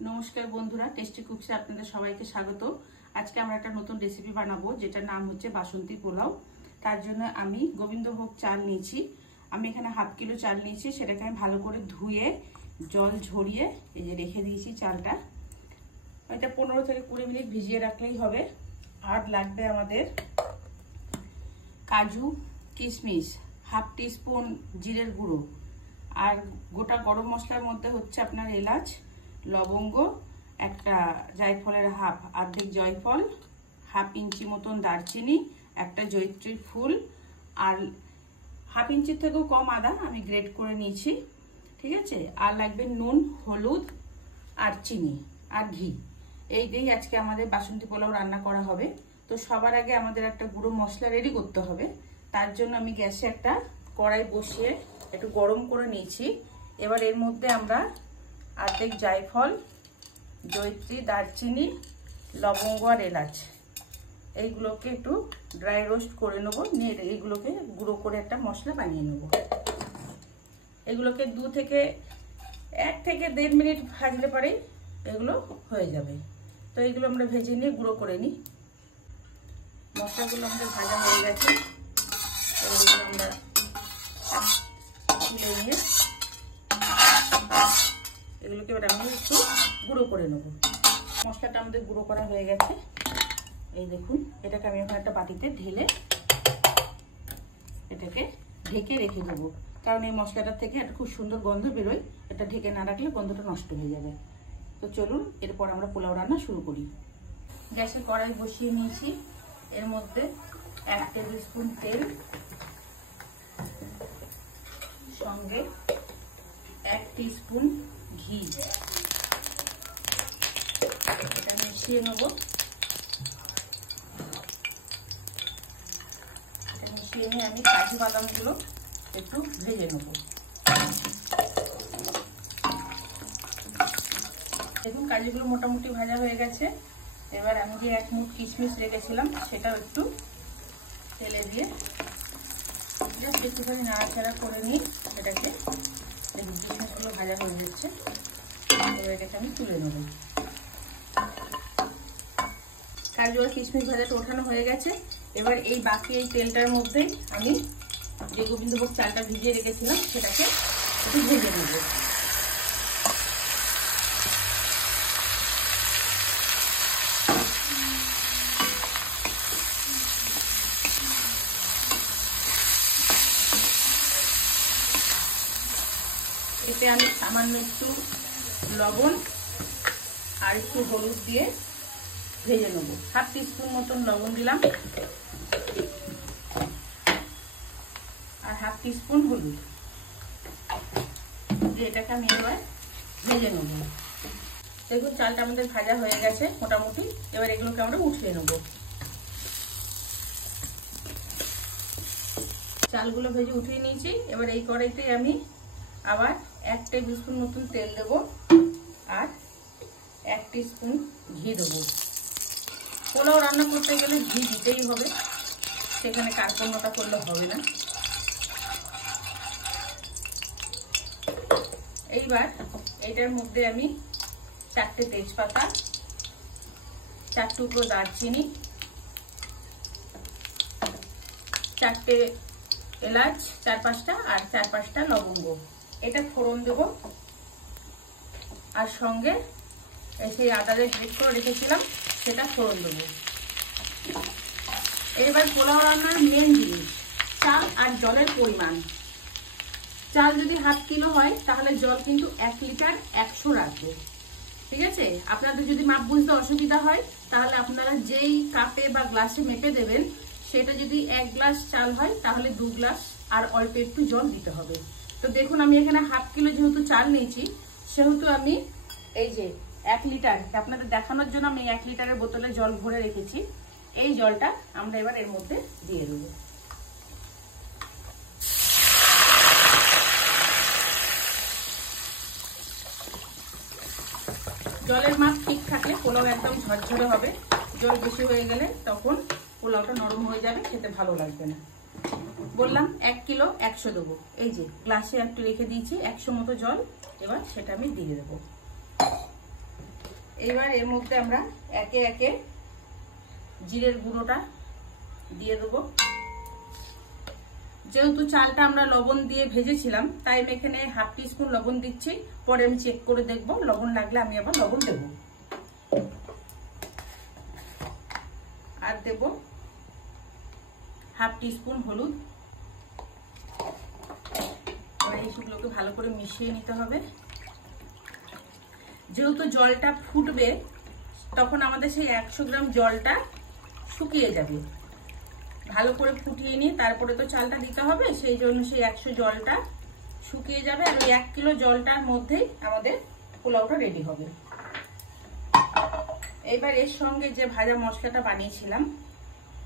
नमस्कार बंधुरा टेस्टी कुक्से आपनादेर सबाइके स्वागत। आज के आमरा एकटा नतुन रेसिपि बानाबो जेटार नाम होच्छे बासंती पोलाव। तार जोन्नो आमी गोविंदभोग चाल निয়েছি। आमी एखाने हाफ किलो चाल निয়েছি, सेटाके आमी भालो करे धुए जल झरिए এই যে রেখে দিয়েছি চালটা। এটা 15 থেকে 20 মিনিট ভিজিয়ে রাখলেই হবে। আর লাগবে আমাদের কাজু কিশমিশ, হাফ টিস্পুন জিরের গুঁড়ো, আর গোটা গরম মশলার মধ্যে হচ্ছে আপনার এলাচ, লবঙ্গ, একটা জায়ফলের হাফ, অর্ধেক জয়ফল, হাফ ইঞ্চি মতন দারচিনি, একটা জয়িত্রীর ফুল, আর হাফ ইঞ্চির থেকেও কম আদা আমি গ্রেট করে নিয়েছি। ঠিক আছে, আর লাগবে নুন, হলুদ আর চিনি আর ঘি। এই দিয়েই আজকে আমাদের বাসন্তী পোলাও রান্না করা হবে। তো সবার আগে আমাদের একটা গুঁড়ো মশলা রেডি করতে হবে। তার জন্য আমি গ্যাসে একটা কড়াই বসিয়ে একটু গরম করে নিয়েছি। এবার এর মধ্যে আমরা অর্ধেক জায়ফল, জয়িত্রী, দারচিনি, লবঙ্গ আর এলাচ এইগুলোকে একটু ড্রাই রোস্ট করে নেবো। নিয়ে এইগুলোকে গুঁড়ো করে একটা মশলা বানিয়ে নেব। এগুলোকে 1 থেকে 1.5 মিনিট ভাজলে পরেই এগুলো হয়ে যাবে। তো এইগুলো আমরা ভেজে নিয়ে গুঁড়ো করে নিই। মশলাগুলো আমাদের ভাজা হয়ে গেছে। এগুলো আমরা তুলে নিয়ে এগুলোকে এবার আমি একটু গুঁড়ো করে নেব। মশলাটা আমাদের গুঁড়ো করা হয়ে গেছে। এই দেখুন, এটাকে আমি এখন একটা বাটিতে ঢেলে এটাকে ঢেকে রেখে দেবো, কারণ এই মশলাটার থেকে একটা খুব সুন্দর গন্ধ বেরোয়। এটা ঢেকে না রাখলে গন্ধটা নষ্ট হয়ে যাবে। তো চলুন এরপর আমরা পোলাও রান্না শুরু করি। গ্যাসে কড়াই বসিয়ে নিয়েছি। এর মধ্যে 1 টেবিল স্পুন তেল, সঙ্গে 1 টিস্পুন ঘি, এটা মিশিয়ে নেব। এটা মিশিয়ে নিয়ে আমি কাজু বাদামগুলো একটু ভেজে নেব। দেখুন কাজুগুলো মোটামুটি ভাজা হয়ে গেছে। এবার আমি যে 1 মুঠ কিশমিশ রেখেছিলাম সেটাও একটু তেলে দিয়ে জাস্ট একটুখানি নাড়াচাড়া করে নিই। এটাকে দেখুন কিশমিশগুলো ভাজা হয়ে যাচ্ছে। এবার এটাকে আমি তুলে নেব। কাজু আর কিশমিশ ভাজাটা ওঠানো হয়ে গেছে। এবার এই বাকি এই তেলটার মধ্যে আমি যে গোবিন্দভোগ চালটা ভিজিয়ে রেখেছিলাম সেটাকে একটু ভেজে নেব। এতে আমি সামান্য একটু লবণ আর একটু হলুদ দিয়ে ভেজে নেব। হাফ টিস্পুন মতন লবণ দিলাম আর হাফ টিস্পুন হলুদ দিয়ে এটাকে আমি এবার ভেজে নেব। দেখুন চালটা আমাদের ভাজা হয়ে গেছে মোটামুটি। এবার এগুলোকে আমরা উঠিয়ে নেব। চালগুলো ভেজে উঠিয়ে নিয়েছি। এবার এই কড়াইতে আমি আবার 1 টেবিল স্পুন মতন তেল দেব আর 1 টিস্পুন ঘি দেবো। পোলাও রান্না করতে গেলে ঘি দিতেই হবে, সেখানে কার্পণ্যতা করলে হবে না। এইবার এইটার মধ্যে আমি 4টে তেজপাতা, 4 টুকরো দারচিনি, 4টে এলাচ, 4-5টা আর 4-5টা লবঙ্গ এটা ফোড়ন দেব। আর সঙ্গে সেই আদারে গ্রেট করে রেখেছিলাম সেটা ফোড়ন দেবো। এবার পোলাও রান্নার মেন জিনিস চাল আর জলের পরিমাণ। চাল যদি হাফ কিলো হয় তাহলে জল কিন্তু 1 লিটার 100 রাখবে। ঠিক আছে, আপনাদের যদি মাপ বুঝতে অসুবিধা হয় তাহলে আপনারা যেই কাপে বা গ্লাসে মেপে দেবেন, সেটা যদি 1 গ্লাস চাল হয় তাহলে 2 গ্লাস আর অল্প একটু জল দিতে হবে। তো দেখুন আমি এখানে হাফ কিলো যেহেতু চাল নিয়েছি, সেহেতু আমি এই যে 1 লিটার আপনাদের দেখানোর জন্য আমি 1 লিটারের বোতলে জল ভরে রেখেছি। এই জলটা আমরা এবার এর মধ্যে দিয়ে দেব। জলের মাপ ঠিক থাকলে পোলাও একদম ঝরঝরে হবে। জল বেশি হয়ে গেলে তখন পোলাওটা নরম হয়ে যাবে, খেতে ভালো লাগবে না। বললাম 1 কিলো 100 দেবো। এই যে গ্লাসে একটু রেখে দিয়েছি 100 মতো জল। এবার সেটা আমি দিয়ে দেবো। এইবার এর মধ্যে আমরা একে একে জিরের গুঁড়োটা দিয়ে দেবো। যেহেতু চালটা আমরা লবণ দিয়ে ভেজেছিলাম তাই আমি এখানে হাফ টিস্পুন লবণ দিচ্ছি, পরে আমি চেক করে দেখবো, লবণ লাগলে আমি আবার লবণ দেব। আর দেব হাফ টিস্পুন হলুদ। এইগুলোকে ভালো করে মিশিয়ে নিতে হবে। যেহেতু জলটা ফুটবে তখন আমাদের সেই 100 গ্রাম জলটা শুকিয়ে যাবে। ভালো করে ফুটিয়ে নিয়ে তারপরে তো চালটা দিতে হবে, সেই জন্য সেই 100 জলটা শুকিয়ে যাবে। আর ওই 1 কিলো জলটার মধ্যেই আমাদের পোলাওটা রেডি হবে। এবার এর সঙ্গে যে ভাজা মশলাটা বানিয়েছিলাম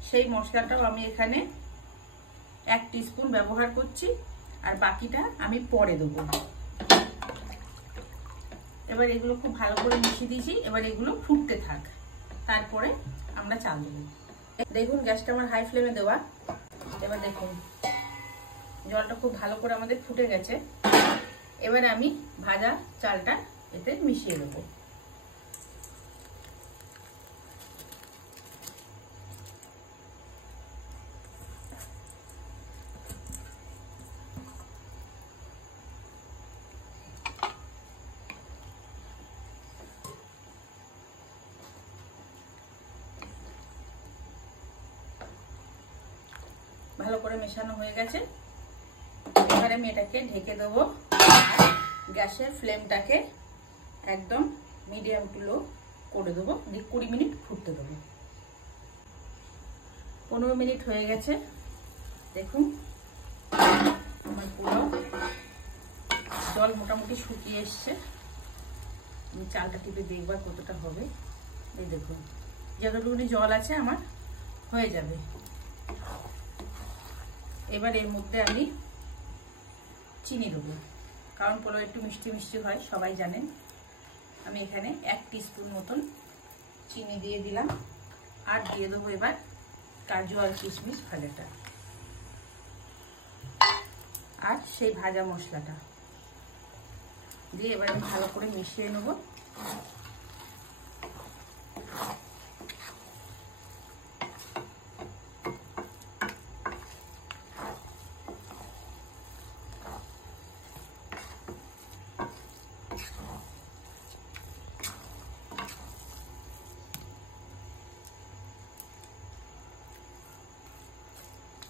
সেই মশলাটাও আমি এখানে 1 টিস্পুন ব্যবহার করছি, আর বাকিটা আমি পরে দেবো। এবার এগুলো খুব ভালো করে মিশিয়ে দিয়েছি। এবার এগুলো ফুটতে থাক, তারপরে আমরা চাল দেবো। দেখুন গ্যাসটা আমার হাই ফ্লেমে দেওয়া। এবার দেখুন জলটা খুব ভালো করে আমাদের ফুটে গেছে। এবার আমি ভাজা চালটা এতে মিশিয়ে দেবো। ভালো করে মেশানো হয়ে গেছে। এবারে আমি এটাকে ঢেকে দেবো। গ্যাসের ফ্লেমটাকে একদম মিডিয়াম টু লো করে দেবো। 20 মিনিট ফুটতে দেবো। 15 মিনিট হয়ে গেছে। দেখুন আমার পোলাও জল মোটামুটি শুকিয়ে এসছে। আমি চালটা টিপে দেখবার কতটা হবে। এই দেখুন যতটুকুনি জল আছে আমার হয়ে যাবে। এবার এর মধ্যে আমি চিনি দেবো, কারণ পোলাও একটু মিষ্টি মিষ্টি হয়, সবাই জানেন। আমি এখানে 1 টিস্পুন মতন চিনি দিয়ে দিলাম। আর দিয়ে দেবো এবার কাজু আর কিশমিশ ভাজাটা, আর সেই ভাজা মশলাটা দিয়ে এবার আমি ভালো করে মিশিয়ে নেব।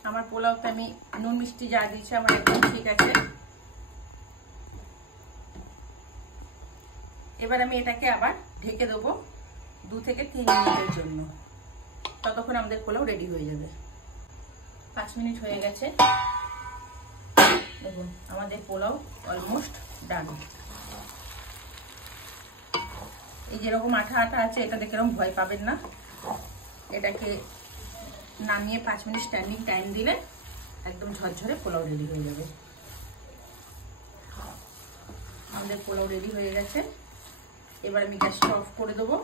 আমার পোলাওতে আমি নুন মিষ্টি যা দিয়েছি আমার একদম ঠিক আছে। এবার আমি এটাকে আবার ঢেকে দেবো 2 থেকে 3 মিনিটের জন্য। ততক্ষণ আমাদের পোলাও রেডি হয়ে যাবে। 5 মিনিট হয়ে গেছে। দেখুন আমাদের পোলাও অলমোস্ট ডান। এই যেরকম আঠা আঠা আছে এটা দেখে এরকম ভয় পাবেন না। এটাকে নামিয়ে 5 মিনিট স্ট্যান্ডিং টাইম দিলে একদম ঝরঝরে পোলাও রেডি হয়ে যাবে। আমাদের পোলাও রেডি হয়ে গেছে। এবার আমি গ্যাসটা অফ করে দেবো,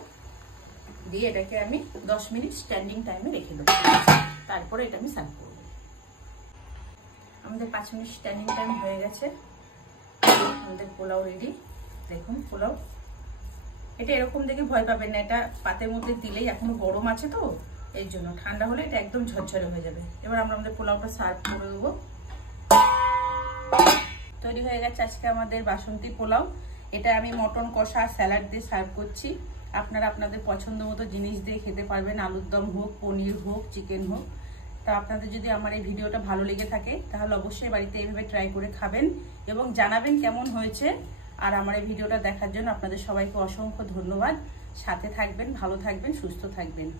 দিয়ে এটাকে আমি 10 মিনিট স্ট্যান্ডিং টাইমে রেখে দেবো। তারপরে এটা আমি সার্ভ করবো। আমাদের 5 মিনিট স্ট্যান্ডিং টাইম হয়ে গেছে। আমাদের পোলাও রেডি। দেখুন পোলাও এটা এরকম দেখে ভয় পাবেন না, এটা পাতের মধ্যে দিলেই এখনো গরম আছে তো এই জন্য, ঠান্ডা হলে এটা একদম ঝরঝরে হয়ে যাবে। এবার আমরা আমাদের পোলাওটা সার্ভ করে দেবো। তৈরি হয়ে গেছে আজকে আমাদের বাসন্তী পোলাও। এটা আমি মটন কষা স্যালাড দিয়ে সার্ভ করছি। আপনারা আপনাদের পছন্দ মতো জিনিস দিয়ে খেতে পারবেন, আলুর দম হোক, পনির হোক, চিকেন হোক। তা আপনাদের যদি আমার এই ভিডিওটা ভালো লেগে থাকে তাহলে অবশ্যই বাড়িতে এইভাবে ট্রাই করে খাবেন এবং জানাবেন কেমন হয়েছে। আর আমার এই ভিডিওটা দেখার জন্য আপনাদের সবাইকে অসংখ্য ধন্যবাদ। সাথে থাকবেন, ভালো থাকবেন, সুস্থ থাকবেন।